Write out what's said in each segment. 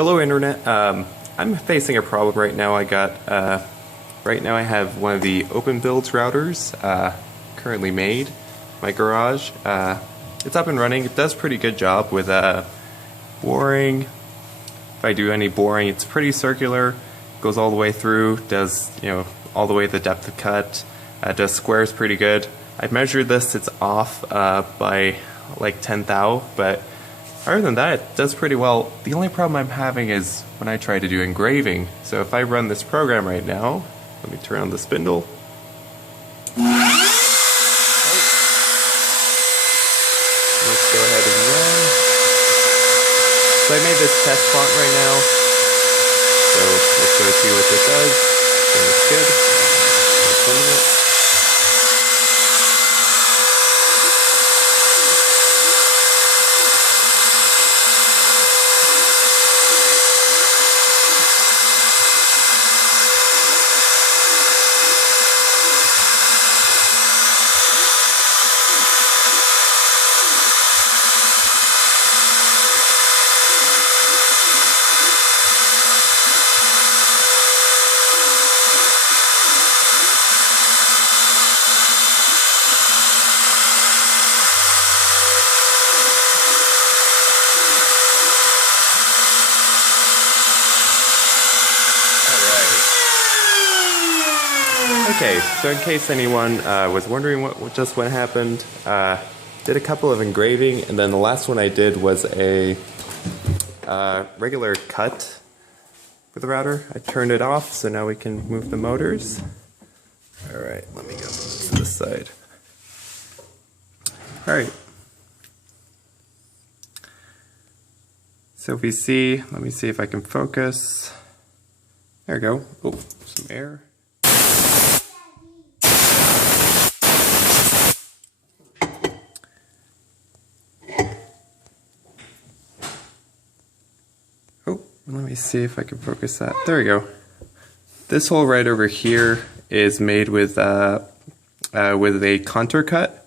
Hello Internet. I'm facing a problem right now. Right now I have one of the Openbuilds routers currently made in my garage. It's up and running. It does a pretty good job with boring. If I do any boring, it's pretty circular. Goes all the way through. Does all the way the depth of cut. Does squares pretty good. I've measured this. It's off by like 10 thou, but other than that, it does pretty well. The only problem I'm having is when I try to do engraving. So if I run this program right now, let me turn on the spindle. Let's go ahead and run. So I made this test font right now. So let's go see what this does. And it's good. Okay, so in case anyone was wondering what happened, did a couple of engraving, and then the last one I did was a regular cut with the router. I turned it off, so now we can move the motors. Alright, let me go to this side. Alright. So if we see, let me see if I can focus. There we go. Oh, some air. Let me see if I can focus that. There we go. This hole right over here is made with a contour cut.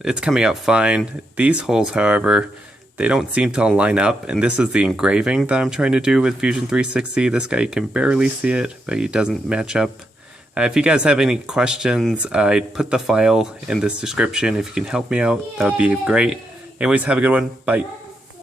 It's coming out fine. These holes, however, they don't seem to line up, and this is the engraving that I'm trying to do with Fusion360. This guy, you can barely see it, but he doesn't match up. If you guys have any questions, I put the file in this description. If you can help me out, that would be great. Anyways, have a good one. Bye.